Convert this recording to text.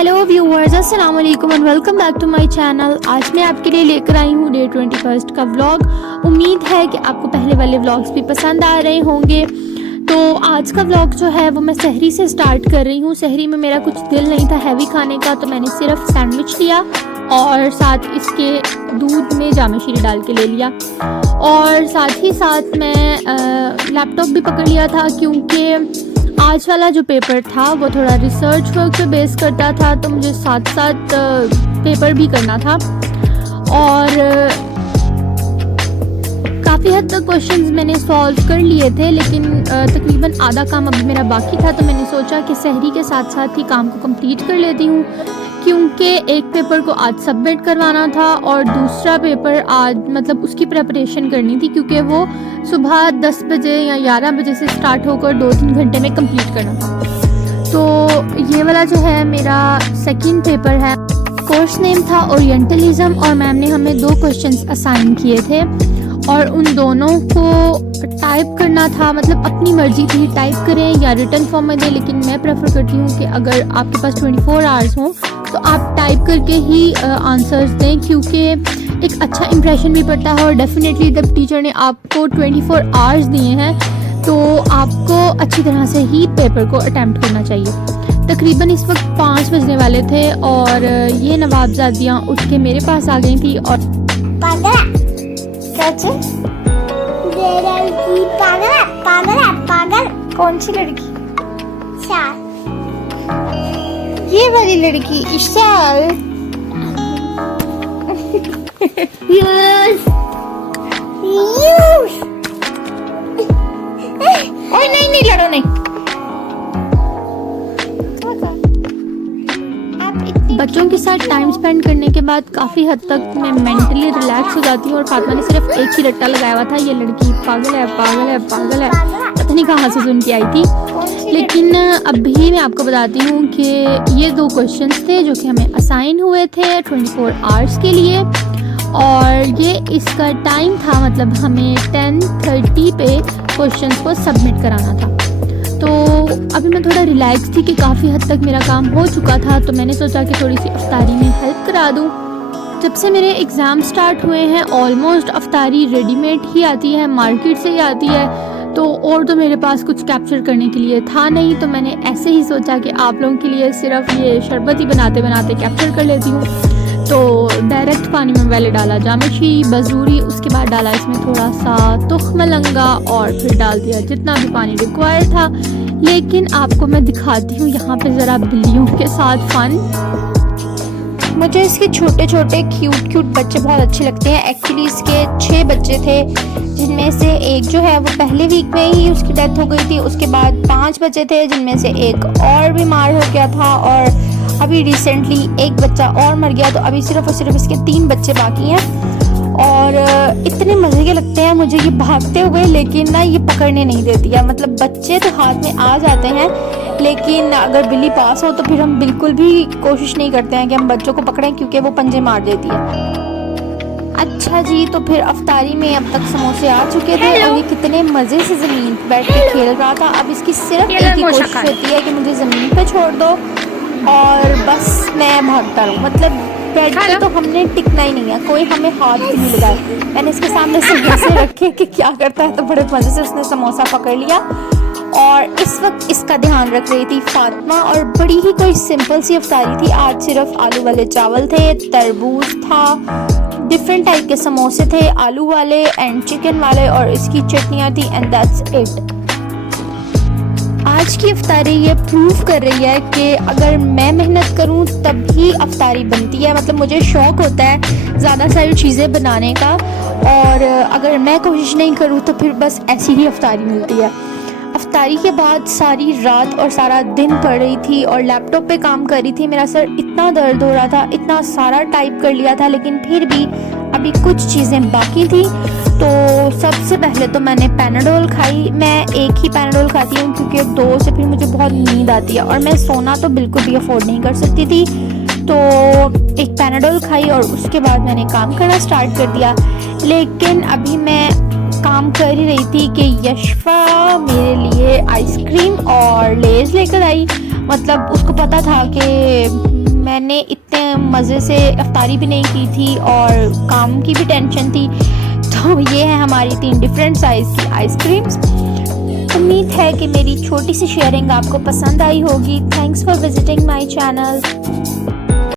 Hello viewers, अस्सलाम वालेकुम and welcome back to my channel. आज मैं आपके लिए लेकर आई हूँ डे 21 का व्लॉग। उम्मीद है कि आपको पहले वाले व्लॉग्स भी पसंद आ रहे होंगे। तो आज का व्लॉग जो है वो मैं सहरी से स्टार्ट कर रही हूँ। सहरी में मेरा कुछ दिल नहीं था हैवी खाने का, तो मैंने सिर्फ सैंडविच लिया और साथ इसके दूध में जामे शीरी डाल के ले लिया। और साथ ही साथ मैं लैपटॉप भी पकड़ लिया था, क्योंकि आज वाला जो पेपर था वो थोड़ा रिसर्च वर्क पे बेस करता था, तो मुझे साथ साथ पेपर भी करना था। और काफ़ी हद तक क्वेश्चंस मैंने सॉल्व कर लिए थे, लेकिन तकरीबन आधा काम अभी मेरा बाकी था। तो मैंने सोचा कि सहरी के साथ साथ ही काम को कंप्लीट कर लेती हूँ, क्योंकि एक पेपर को आज सबमिट करवाना था और दूसरा पेपर आज मतलब उसकी प्रिपरेशन करनी थी, क्योंकि वो सुबह 10 बजे या 11 बजे से स्टार्ट होकर 2-3 घंटे में कंप्लीट करना था। तो ये वाला जो है मेरा सेकंड पेपर है। कोर्स नेम था ओरिएंटलिज्म और मैम ने हमें 2 क्वेश्चंस असाइन किए थे और उन दोनों को टाइप करना था। मतलब अपनी मर्जी थी टाइप करें या रिटन फॉर्म में दें, लेकिन मैं प्रेफर करती हूँ कि अगर आपके पास 24 आवर्स हों तो आप टाइप करके ही आंसर्स दें, क्योंकि एक अच्छा इंप्रेशन भी पड़ता है। और डेफिनेटली जब टीचर ने आपको 24 आवर्स दिए हैं तो आपको अच्छी तरह से ही पेपर को अटैम्प्ट करना चाहिए। तकरीबन इस वक्त 5 बजने वाले थे और ये नवाबजादियाँ उठ के मेरे पास आ गई थी। और पागल कौन सी लड़की? ये वाली लड़की इशाल। ओए नहीं लड़ो नहीं। बच्चों के साथ टाइम स्पेंड करने के बाद काफ़ी हद तक मैं मेंटली रिलैक्स हो जाती हूँ। और फातिमा ने सिर्फ एक ही रट्टा लगाया हुआ था, ये लड़की पागल है पागल है पागल है, पता नहीं कहाँ से सुन के आई थी। लेकिन अभी मैं आपको बताती हूँ कि ये 2 क्वेश्चंस थे जो कि हमें असाइन हुए थे 24 आवर्स के लिए। और ये इसका टाइम था, मतलब हमें 10:30 पे क्वेश्चंस को सबमिट कराना था। तो अभी मैं थोड़ा रिलैक्स थी कि काफ़ी हद तक मेरा काम हो चुका था, तो मैंने सोचा कि थोड़ी सी अफ्तारी में हेल्प करा दूँ। जब से मेरे एग्ज़ाम स्टार्ट हुए हैं ऑलमोस्ट अफ्तारी रेडीमेड ही आती है, मार्केट से ही आती है। तो और तो मेरे पास कुछ कैप्चर करने के लिए था नहीं, तो मैंने ऐसे ही सोचा कि आप लोगों के लिए सिर्फ ये शरबत ही बनाते बनाते कैप्चर कर लेती हूँ। तो डायरेक्ट पानी में पहले डाला जामेशी बजूरी, उसके बाद डाला इसमें थोड़ा सा तुखमलंगा और फिर डाल दिया जितना भी पानी रिक्वायर्ड था। लेकिन आपको मैं दिखाती हूँ यहाँ पे ज़रा बिल्लियों के साथ फन। मुझे इसके छोटे छोटे क्यूट बच्चे बहुत अच्छे लगते हैं। एक्चुअली इसके 6 बच्चे थे, जिनमें से एक जो है वो पहले वीक में ही उसकी डेथ हो गई थी। उसके बाद 5 बच्चे थे, जिनमें से एक और बीमार हो गया था और अभी रिसेंटली एक बच्चा और मर गया। तो अभी सिर्फ और सिर्फ इसके 3 बच्चे बाकी हैं। और इतने मज़े के लगते हैं मुझे ये भागते हुए, लेकिन ना ये पकड़ने नहीं देती है। मतलब बच्चे तो हाथ में आ जाते हैं, लेकिन अगर बिल्ली पास हो तो फिर हम बिल्कुल भी कोशिश नहीं करते हैं कि हम बच्चों को पकड़ें, क्योंकि वो पंजे मार देती है। अच्छा जी, तो फिर अफ्तारी में अब तक समोसे आ चुके थे और ये कितने मज़े से ज़मीन पर बैठ के खेल रहा था। अब इसकी सिर्फ एक ही कोशिश होती है कि मुझे ज़मीन पे छोड़ दो और बस मैं भागता रहूँ। मतलब बेड पे तो हमने टिकना ही नहीं है, कोई हमें हाथ भी नहीं लगाए। मैंने इसके सामने समोसे रखे कि क्या करता है, तो बड़े मज़े से उसने समोसा पकड़ लिया। और इस वक्त इसका ध्यान रख रही थी फातिमा, और बड़ी ही कोई सिंपल सी अफ्तारी थी। आज सिर्फ आलू वाले चावल थे, तरबूज था, डिफरेंट टाइप के समोसे थे, आलू वाले एंड चिकन वाले, और इसकी चटनियाँ थी एंड दैट्स इट। आज की अफ्तारी ये प्रूव कर रही है कि अगर मैं मेहनत करूं तब ही अफ्तारी बनती है। मतलब मुझे शौक़ होता है ज़्यादा सारी चीज़ें बनाने का, और अगर मैं कोशिश नहीं करूं तो फिर बस ऐसी ही अफ्तारी मिलती है। अफ्तारी के बाद सारी रात और सारा दिन पढ़ रही थी और लैपटॉप पे काम कर रही थी। मेरा सर इतना दर्द हो रहा था, इतना सारा टाइप कर लिया था, लेकिन फिर भी अभी कुछ चीज़ें बाकी थी। तो सबसे पहले तो मैंने पैनाडोल खाई। मैं एक ही पैनाडोल खाती हूँ, क्योंकि 2 से फिर मुझे बहुत नींद आती है और मैं सोना तो बिल्कुल भी अफोर्ड नहीं कर सकती थी। तो एक पैनाडोल खाई और उसके बाद मैंने काम करना स्टार्ट कर दिया। लेकिन अभी मैं काम कर ही रही थी कि यशफा मेरे लिए आइसक्रीम और लेज़ लेकर आई। मतलब उसको पता था कि हमने इतने मज़े से इफ्तारी भी नहीं की थी और काम की भी टेंशन थी। तो ये है हमारी 3 डिफरेंट साइज़ की आइसक्रीम्स। उम्मीद है कि मेरी छोटी सी शेयरिंग आपको पसंद आई होगी। Thanks for visiting my channel.